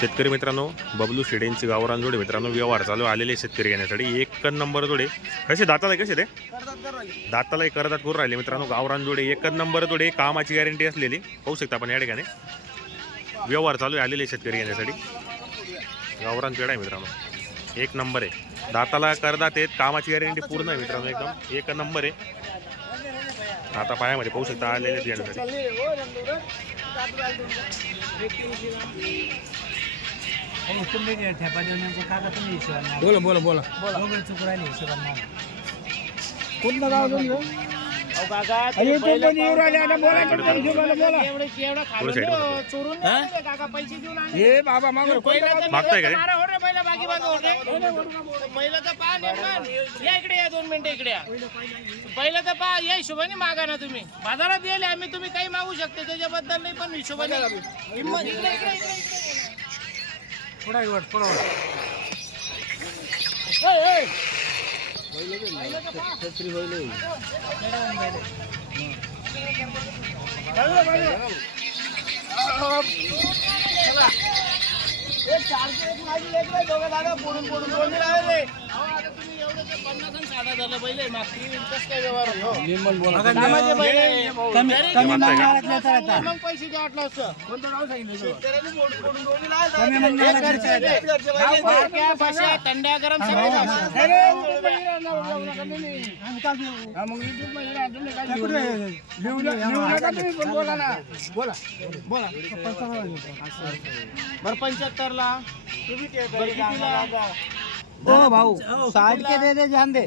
शेतकरी मित्रांनो बबलू शेडेंची गावरान जोडे मित्रांनो व्यवहार चालू आलेले शेतकरी घेण्यासाठी एक नंबर जोडे. कसे दाताला कसे ते? दाताला एक करदात करून राहिले मित्रांनो गावरान जोडे एक नंबर जोडे कामाची गॅरंटी असलेली. होऊ शकता आपण या ठिकाणी. व्यवहार चालू आहे आलेले शेतकरी घेण्यासाठी. गावरान पेड आहे मित्रांनो. एक नंबर आहे. दाताला करदात आहेत कामाची गॅरंटी पूर्ण आहे मित्रांनो एकदम. एक नंबर आहे. आता पायामध्ये पाहू शकता आलेले घेण्यासाठी बोला बोला बोला कुठलं गाव तुमचं अरे तू पण येऊ राहिले आता बोला पटकन हिशोबाला बोला थोडं साईड हे बाबा मागं कोणतं गाव? मागताय का रे? पहिलं तर पहा निर्माण या इकडे या दोन मिनिटं इकडे या पहिलं तर पहा या हिशोबाने मागा ना तुम्ही बाजारात गेले आम्ही तुम्ही काही मागू शकते त्याच्याबद्दल नाही पण हिशोबाने किंमत इकडे इकडे इकडे तुम्ही एवढं तर पन्नास आणि साठ झालं पहिले मागची कसं काय व्यवहार आहे, हो? निर्मल थंड्या गरम बोला ना बोला बोला बरं पंच्याहत्तरला ओ भाऊ साठ के दे दे जान दे.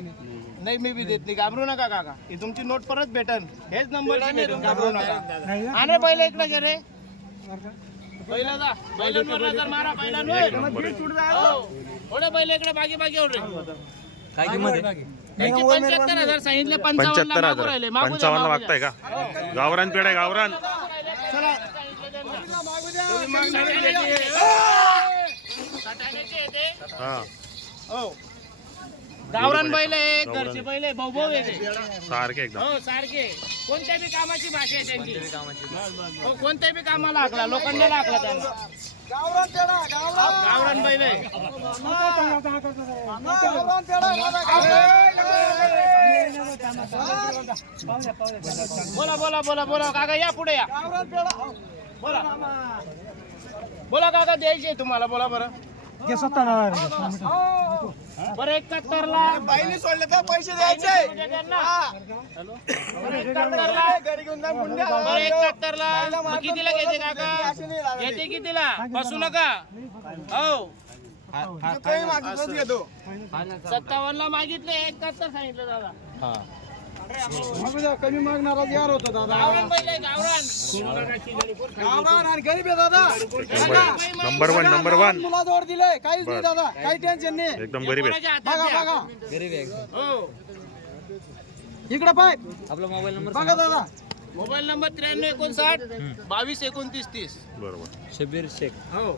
नाही मी बी देत नाही. घाबरू नका काका. ही तुमची नोट परत भेटन. हेच नंबर घाबरू नका. आणि पहिले इकडे गे रे. हो. पंच्याहत्तर हजार सांगितले पंचावन्न हजार. राहिले मागू द्या, पंचावन्न मागू मागताय. का? गावरान पेड आहे गावरान. हा. हो. गावरान बैल आहे घरचे बैल आहे भाऊ भाऊ येते सारखे एकदम. हो सारखे. कोणत्या बी कामाची भाषा आहे त्यांची? हो कोणत्या बी कामाला हाकला लोखंडाला हाकला त्यांना. गावरान बैल आहे बोला. बोला बोला बोला काका या पुढे या. बोला. बोला काका द्यायचे तुम्हाला बोला बरं. बरं एकाहत्तरला बाईने सोडले तर पैसे द्यायचे. बरं मग कितीला घ्यायचे काका? घेते कितीला? बसू नका. हो. सत्तावन्न ला मागितले एकाहत्तर सांगितलं दादा. कमी मागणारा यार होता दादा. गावरान बैल आहे, गावरान गावरान आणि गरीब आहे दादा. नंबर वन नंबर वन जोड दिले. काहीच नाही दादा काही टेन्शन नाही. एकदम गरीब आहे. बघा. बघा. हो इकडे पाय. आपला मोबाईल नंबर बघा दादा. मोबाईल नंबर त्र्याण्णव एकोणसाठ बावीस एकोणतीस तीस. बरोबर. शबीर शेख. हो.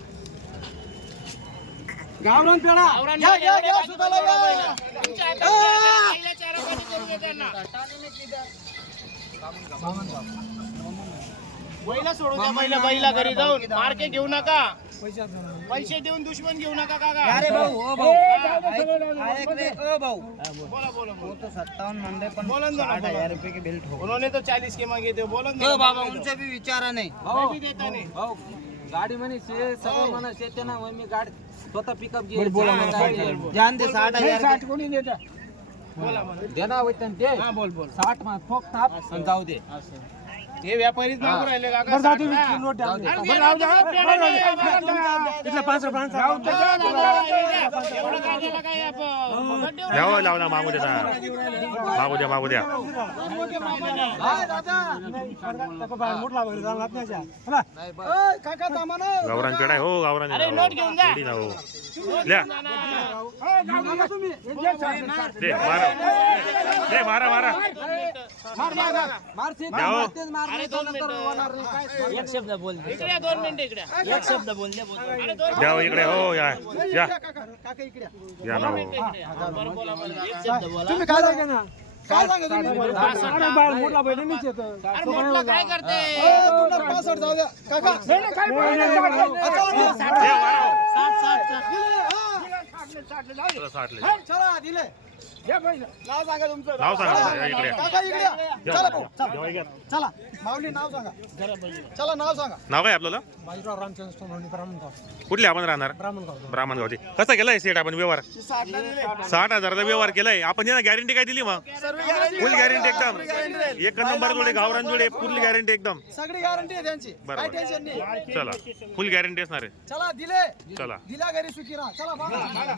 गावरान पेडा गावरान घ्या घ्या घ्या सुताला. बैल. हातात द्या. बैला बैला घरी जाऊन. मार्के घेऊ नका. पैसे देऊन दुश्मन घेऊ नका काका. अरे भाऊ ओ भाऊ. ऐक रे ओ भाऊ. बोला बोला बोला. तो सत्तावन्न म्हणले पण बोला बोला. हजार रुपये की बिल ठोक उन्होंने तो चालीस के मागे थे बोला ना ओ बाबा उनसे भी विचारा नाही. मैं भी देता नहीं. भाऊ गाडी म्हणे सगळं म्हणा शेते ना मग मी गाडी स्वतः पिकअप बोला मला. जान दे साठ नाही, हजार साठ कोणी देता बोला बोला देणार होते ते बोल बोल. साठ मा ठोक ताप आणि जाऊ दे. हे व्यापारीच मागू राहिले काका बरं जातो साठ मी ना. नोट द्या. बरं, राहू द्या, ना, बरं, द्या राहू द्या. इथलं पाच रुपयांचा राहू द्या. द्या ना, द्या ना. एवढं काय त्याला काय आपण बड्डे वर- द्यावं लावला मागू द्या मागू द्या मागू दादा. ना. गावरान आहे हो गावरान अरे नोट घेऊन जा थोडी ना हो. दे मारा दे मारा मारा द्या हो. अरे दोन मिनिटं. एक शब्द बोल इकडे या, दोन मिनिटं इकडे या. एक शब्द बोल दे बोल अरे दोन द्या हो इकडे हो या या काका काका इकडे या. या ना. हो मिनिटं इकडे या. बरं बोला बरं एक शब्द बोला. तुम्ही काय सांगा ना? काय सांगा तुम्ही? अरे म्हटलं काय करते? ओय, तुला पासवर्ड जाऊ द्या. काका. नाही, नाही, काय बोलायचं? दे मारा साठले जाऊ दे. चला साठले चला दिले. नाव सांगा तुमचं. नाव सांगा. इकडे. काका इकडे या. चला भाऊ चला. माऊली नाव सांगा. चला नाव सांगा. नाव काय आपल्याला बाजीराव रामचंद्र सोनवणे ब्राह्मणगाव कुठले आपण राहणार? ब्राह्मणगाव ब्राह्मणगावचे कसा केलाय सेट आपण व्यवहार? दिले. साठ हजाराचा व्यवहार केलाय. आपण यांना गॅरंटी काय दिली मग? फुल गॅरंटी एकदम. एक नंबर जोडे गावरान जोडे फुल गॅरंटी एकदम. सगळी गॅरंटी आहे त्यांची. बरोबर. काय टेन्शन नाही. चला. फुल गॅरंटी असणार आहे. चला दिले. चला. दिल्या घरी सुखी राहा. चला